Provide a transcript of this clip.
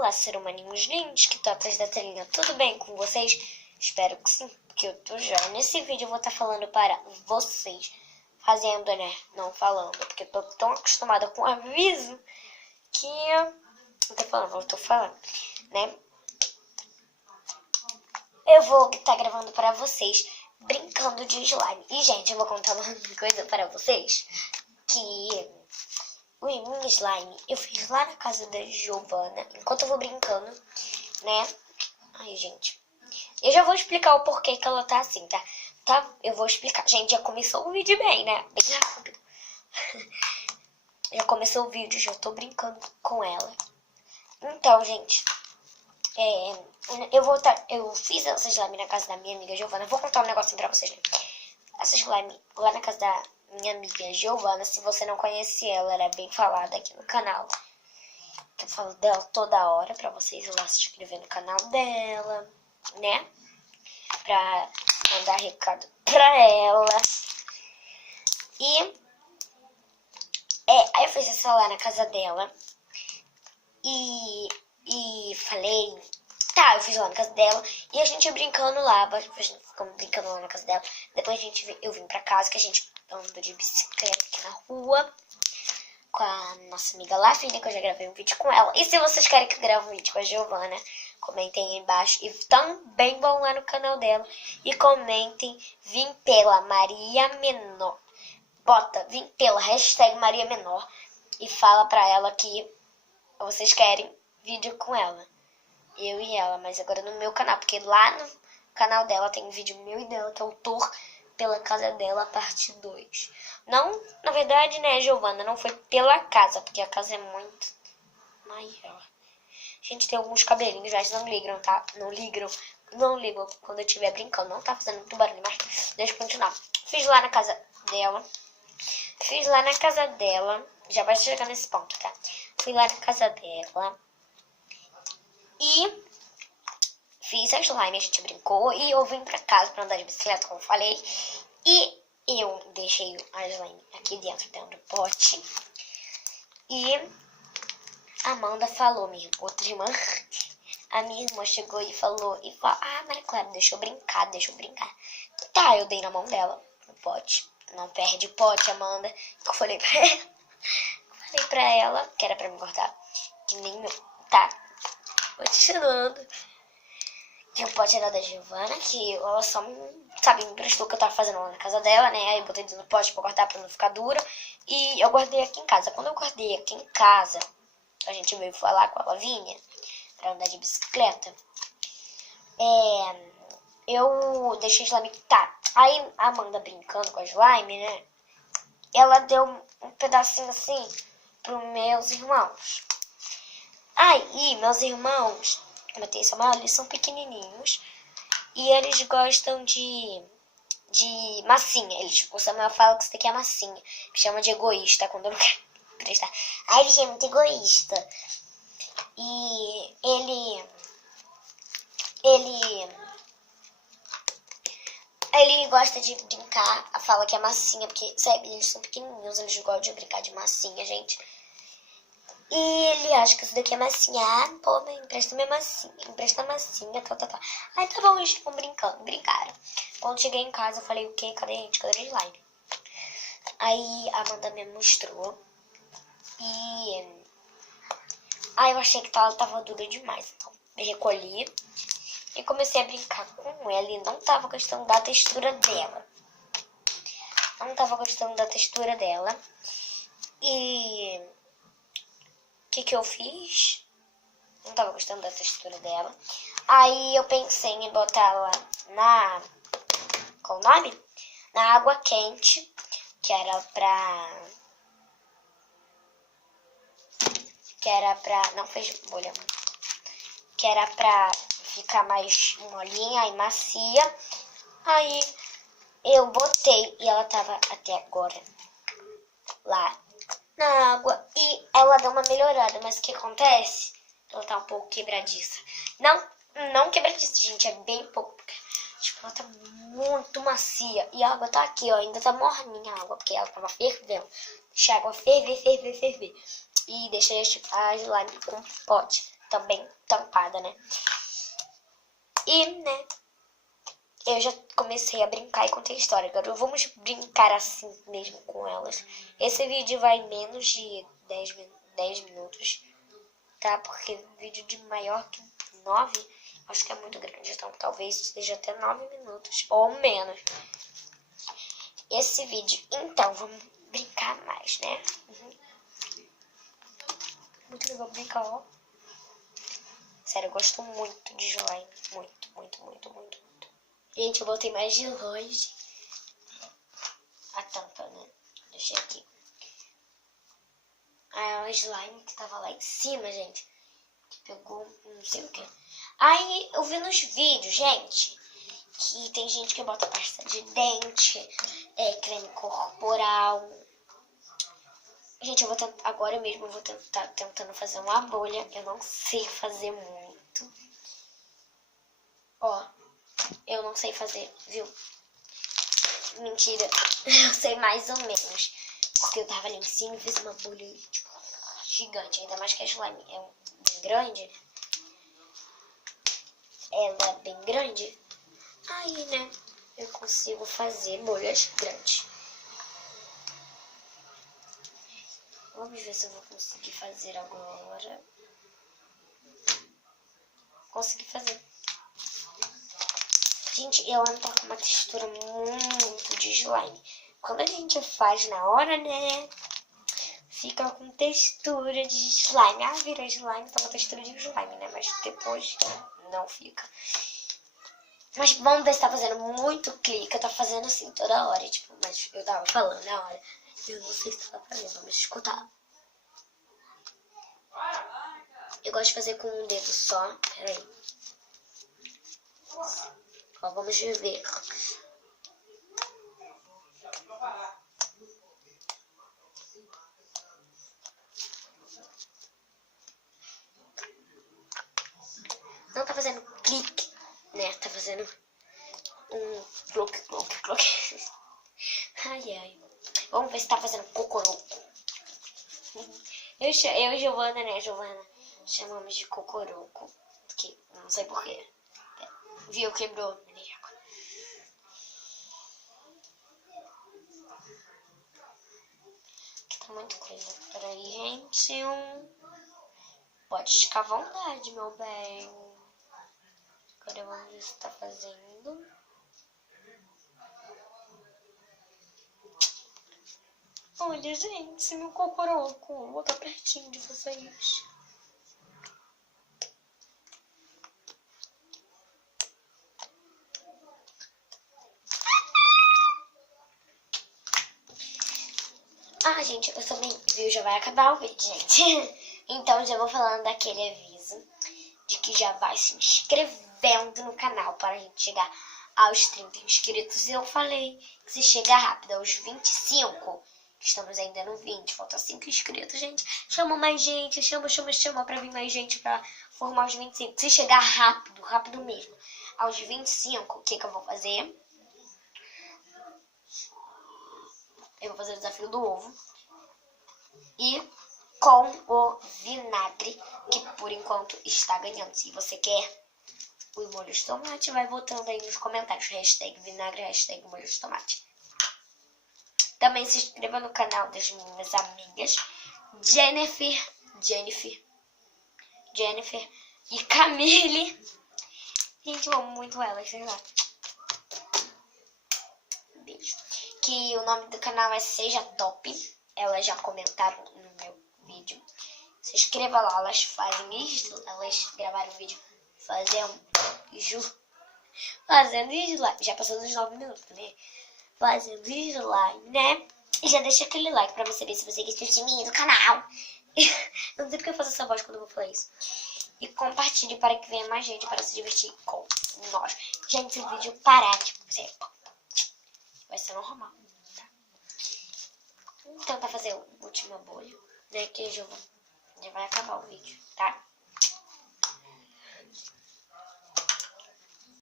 Olá, ser humaninhos lindos que estão atrás da telinha, tudo bem com vocês? Espero que sim, porque eu tô já. Nesse vídeo eu vou estar falando para vocês, fazendo, né? Não falando, porque eu tô tão acostumada com aviso que eu tô falando, né? Eu vou estar gravando para vocês, brincando de slime. E, gente, eu vou contar uma coisa para vocês, que o minha slime eu fiz lá na casa da Giovana, enquanto eu vou brincando, né? Ai, gente, eu já vou explicar o porquê que ela tá assim, tá? Eu vou explicar. Gente, já começou o vídeo bem, né? Bem rápido. Já começou o vídeo, já tô brincando com ela. Então, gente, eu fiz essa slime na casa da minha amiga Giovana. Vou contar um negocinho pra vocês, né? Essa slime lá na casa da minha amiga Giovana, se você não conhece ela, ela é bem falada aqui no canal. Eu falo dela toda hora pra vocês ir lá se inscrever no canal dela, né? Pra mandar recado pra ela. E aí eu fiz essa lá na casa dela. E falei, tá, eu fiz lá na casa dela. E a gente brincando lá, a gente ficou brincando lá na casa dela. Depois eu vim pra casa, que a gente andou de bicicleta aqui na rua com a nossa amiga Lavínia, que eu já gravei um vídeo com ela. E se vocês querem que eu grave um vídeo com a Giovana, comentem aí embaixo. E também vão lá no canal dela e comentem Vim pela Maria Menor. Bota Vim pela hashtag Maria Menor e fala pra ela que vocês querem vídeo com ela. Eu e ela, mas agora no meu canal, porque lá no canal dela tem um vídeo meu e dela, que é o tour pela casa dela, parte 2. Não, na verdade, né, Giovana, não foi pela casa, porque a casa é muito maior. Gente, tem alguns cabelinhos, mas não ligam, tá? Não ligam quando eu estiver brincando. Não tá fazendo muito barulho, mas deixa eu continuar. Fiz lá na casa dela. Já vai chegar nesse ponto, tá? Fui lá na casa dela e fiz a slime, a gente brincou. E eu vim pra casa pra andar de bicicleta, como eu falei. E eu deixei a slime aqui dentro do pote. E a Amanda falou, minha outra irmã, a minha irmã chegou e falou, ah, Maria Clara, deixa eu brincar. Tá, eu dei na mão dela, no pote. Não perde o pote, Amanda. Eu falei pra ela, que era pra me cortar, que nem meu. Tá, continuando. E o pote era da Giovana, que ela só me emprestou o que eu tava fazendo lá na casa dela, né? Aí eu botei dentro do pote pra cortar, pra não ficar dura. E eu guardei aqui em casa. Quando eu guardei aqui em casa, a gente veio falar com a Lavínia pra andar de bicicleta. Eu deixei a slime. Tá. Aí a Amanda brincando com a slime, né? Ela deu um pedacinho assim pros meus irmãos. Aí, meus irmãos, como eu tenho Samuel, eles são pequenininhos e eles gostam de massinha. O Samuel fala que isso daqui é massinha. Me chama de egoísta quando eu não quero prestar. Aí ele é muito egoísta. E ele gosta de brincar, fala que é massinha, porque, sabe, eles são pequenininhos, eles gostam de brincar de massinha, gente. E ele acha que isso daqui é massinha. Ah, pô, me empresta minha massinha, empresta a massinha, tá. Aí tá bom, eles ficam brincaram. Quando cheguei em casa, eu falei, o quê? Cadê a gente? Cadê a slime? Aí a Amanda me mostrou. E aí eu achei que ela tava dura demais. Então, me recolhi e comecei a brincar com ela. E não tava gostando da textura dela. E o que eu fiz? Não tava gostando da textura dela. Aí eu pensei em botar ela qual o nome? Na água quente, que era pra não fez bolha, que era pra ficar mais molinha e macia. Aí eu botei e ela tava até agora lá na água e ela deu uma melhorada, mas o que acontece? Ela tá um pouco quebradiça. Não quebradiça, gente, é bem pouco, porque tipo, ela tá muito macia e a água tá aqui, ó, ainda tá morninha a água, porque ela tava fervendo. Deixa a água ferver e deixei a slime com pote também tampada, né? E, né, eu já comecei a brincar e contei a história. Agora vamos brincar assim mesmo com elas. Esse vídeo vai menos de 10 minutos, tá? Porque vídeo de maior que 9, acho que é muito grande. Então talvez seja até 9 minutos ou menos. Esse vídeo. Então, vamos brincar mais, né? Muito legal brincar, ó. Sério, eu gosto muito de slime. Muito, muito, muito, muito, muito. Gente, eu botei mais de longe a tampa, né? Deixei aqui. Ah, o slime que tava lá em cima, gente. Que pegou não sei o que. Aí eu vi nos vídeos, gente, que tem gente que bota pasta de dente, creme corporal. Gente, eu vou tentar, agora mesmo eu vou tentar tentando fazer uma bolha. Eu não sei fazer muito. Ó, eu não sei fazer, viu? Mentira, eu sei mais ou menos. Porque eu tava ali em cima e fiz uma bolha, tipo, gigante. Ainda mais que a slime é bem grande. Ela é bem grande. Aí, né, eu consigo fazer bolhas grandes. Vamos ver se eu vou conseguir fazer agora. Consegui fazer. Gente, ela tá com uma textura muito de slime. Quando a gente faz na hora, né, fica com textura de slime. Ah, virou slime, tá uma textura de slime, né? Mas depois não fica. Mas vamos ver se tá fazendo muito clique. Eu tô fazendo assim toda hora, tipo, mas eu tava falando na hora. Eu não sei se tá fazendo, vamos escutar. Eu gosto de fazer com um dedo só. Peraí. Ó, vamos ver. Não tá fazendo clique, né? Tá fazendo um cloque, cloque, cloque. Ai, ai. Vamos ver se tá fazendo cocoroco. Eu e Giovana, né? Giovana chamamos de cocoroco. Porque não sei porquê. Viu? Quebrou o maníaco. Aqui tá muita coisa. Peraí, gente. Pode ficar à vontade, meu bem. Agora vamos ver se tá fazendo. Olha, gente, meu cocoroco. Vou botar pertinho de vocês. Ah, gente, eu também, viu? Já vai acabar o vídeo, gente. Então, já vou falando daquele aviso de que já vai se inscrevendo no canal para a gente chegar aos 30 inscritos. E eu falei que se chegar rápido aos 25, estamos ainda no 20, falta 5 inscritos, gente. Chama mais gente, chama pra vir mais gente pra formar os 25. Se chegar rápido, rápido mesmo, aos 25, o que eu vou fazer? Eu vou fazer o desafio do ovo. E com o vinagre, que por enquanto está ganhando. Se você quer o molho de tomate, vai botando aí nos comentários. Hashtag vinagre, hashtag molho de tomate. Também se inscreva no canal das minhas amigas Jennifer e Camille. Gente, eu amo muito elas, sei lá. Beijo. Que o nome do canal é Seja Top. Elas já comentaram no meu vídeo. Se inscreva lá, elas fazem isso. Elas gravaram o vídeo fazendo slime. Já passou dos 9 minutos, né? Fazendo slime, né? E já deixa aquele like pra me saber se você quer assistir mim do canal. Eu não sei porque eu faço essa voz quando eu vou falar isso. E compartilhe para que venha mais gente para se divertir com nós. Gente, se o vídeo parar, tipo, vai ser normal, tá? Então, tá fazer a última bolha, né? Que já vai acabar o vídeo, tá?